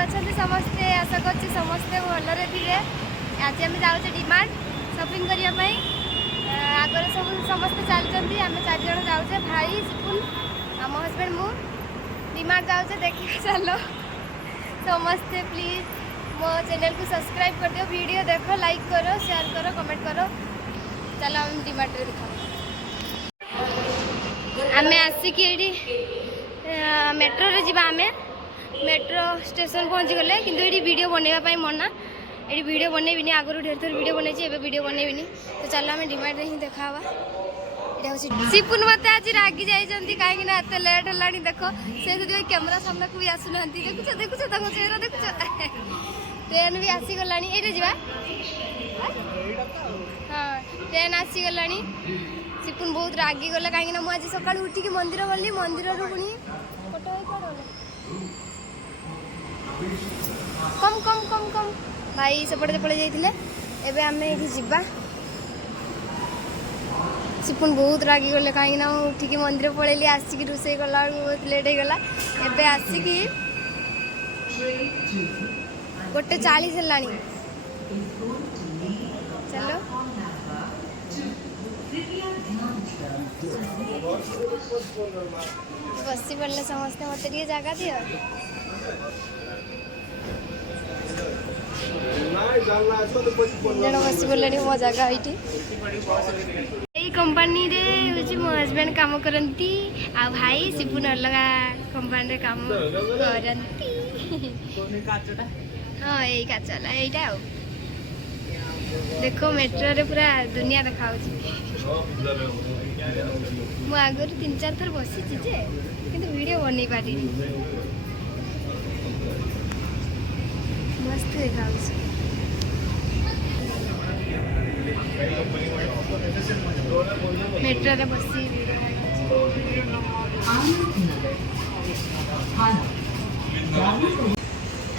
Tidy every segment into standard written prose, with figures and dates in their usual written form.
अच्छा समस्ते आशा कर समस्ते भलरे थे। आज आम जाऊे डिमांड शॉपिंग करने आगे सब समस्ते चलती आम 4 जन जाऊे भाई सिपुन आम हजबैंड मु डिमांड जाऊे देखिए चलो समस्ते प्लीज मो चैनल को सब्सक्राइब कर दियो वीडियो देखो लाइक करो शेयर करो कमेंट करो। चलो हम डिमांड देखा आम आसिक मेट्रो रे जीवा आमे मेट्रो स्टेशन पहुँची गले किंतु ये वीडियो बनवाई मना ये वीडियो बनईबिनी आगुरी ढेर थर वीडियो बनई वीडियो बनईबिनी तो चलो आम डिमांड रे ही देखा सिपुन मत आज रागी जाइए कहीं एत लेट है देख से कैमेरा सामना को भी आसुना देखुच देखुच चेहरा देखुच ट्रेन भी आसीगला ये जा हाँ ट्रेन आसीगला सिपुन बहुत रागी गला कहीं मुझे सका उठिक मंदिर गली मंदिर पुणी कम कम कम कम भाई सेपटे पड़े जाते एवं आम ये जा सिपुन बहुत रागी गले कहीं उठिक मंदिर पलैली आसिक रोसे कला बहुत लेट हो गला एवं आसिक 1:40 है चलो बसी पड़े समस्ते मत जगह दियो जन बसी पड़े मो जगह ये कंपनी रे हूँ मो हजबैंड काम करती आ भाई सिपुन अलग कंपनी काम करती हाँ यही काचला यहीटा देखो मेट्रो रे पूरा दुनिया देखा मु आगुरी 3-4 थर बसी किंतु वीडियो बन पारि मस्त देखा मेट्रो रे बसी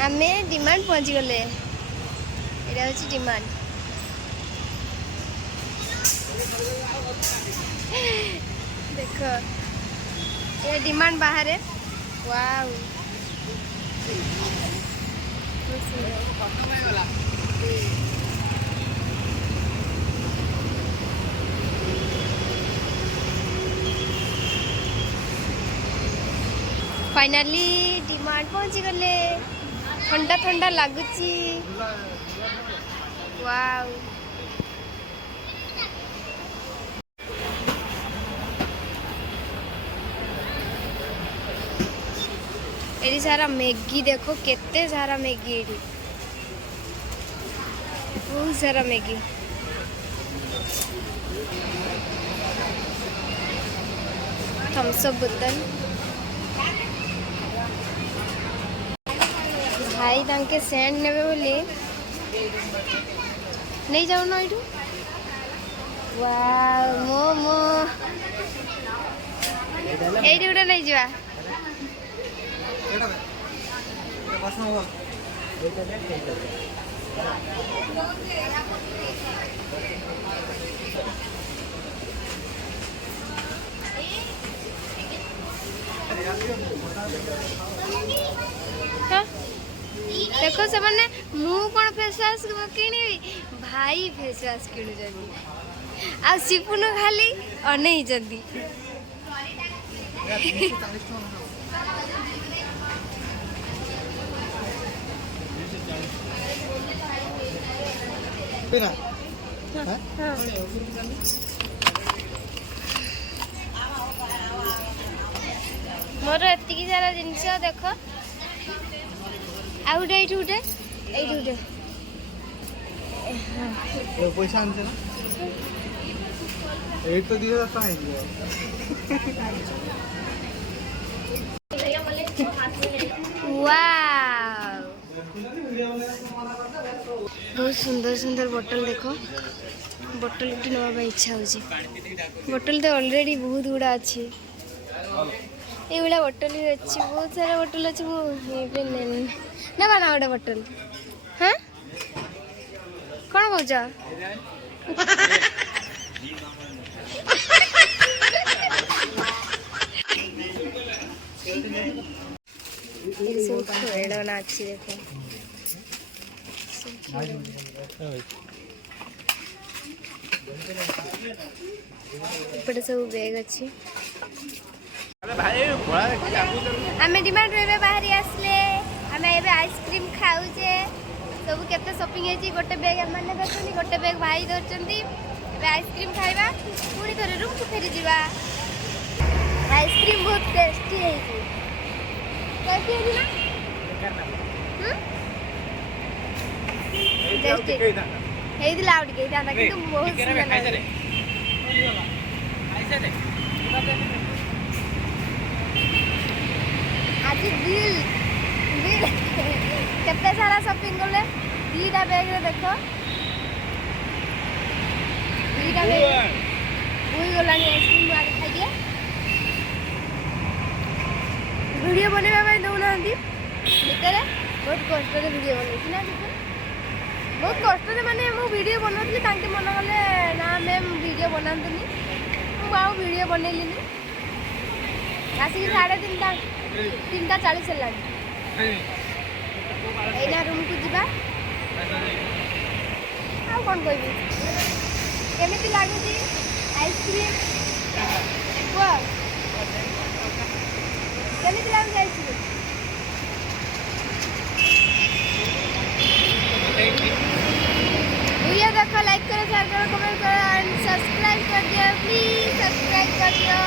आमे डिमांड पहुँची गले यहाँ हूँ डिमांड देख ये डिमांड बाहर वाव फाइनली डिमांड पहुँची गले ठंडा ठंडा लगुची वाव ये सारा मैगी देखो केते सारा मैगी ये बहुत सारा मैगी थम्स अप बोतल भाई तांके सेंट नेबे बोली नहीं जाऊ ना ये वाव मोमो ये गोटे नहीं जा देखो से मैंने मु कौन फेस वाश किणी भाई फेस वाश किणु आ सिपुन खाली अनई जल्दी मोर एति सारा जिनस देख आउटे पैसा आनছে না এই তো 2000 টাকা वाव बहुत सुंदर सुंदर बोतल देखो बोतल गुटी नवा इच्छा हो बोतल तो ऑलरेडी बहुत गुड़ा अच्छी ये बोतल भी अच्छी बहुत सारा बोतल अच्छी ना बना गोटे बोतल हाँ कौन कौच ये सब खेलना अच्छी देखो इपटे सब बैग अच्छी आम डिमांड रे बाहरी आसले आम ए आइसक्रीम खाऊचे सब केते शॉपिंग है गोटे बैग मैंने धरछन गोटे बैग भाई धरछन आइसक्रीम खाइबा पुणी थोड़े रूम को फेरी जीवा आइसक्रीम बहुत टेस्टी है कैसी है ना टेस्टी है दिला आउट के था कि तुम बहुत सुंदर आज बिल बिल केते सारा शॉपिंग करले दीटा बैग रे देखो दीटा बैग बुई गलानी आइसक्रीम बुआ खाई दिए वीडियो बनेबा भाई दउना भितर बहुत कष्ट वीडियो बनई ना बहुत कष्ट माने मु वीडियो बनौली तांके मन गले ना मैम वीडियो बनातुनी मु आउ वीडियो बनैलिनी आसी 3:40 हेलानी एना रूम को जिबा आ कोन कहबी केमिति लागुची आइसक्रीम वो केमिति लागुची आइसक्रीम वीडियो देखो लाइक करो शेयर करो कमेंट करो एंड सब्सक्राइब कर दियो प्लीज सब्सक्राइब कर दियो।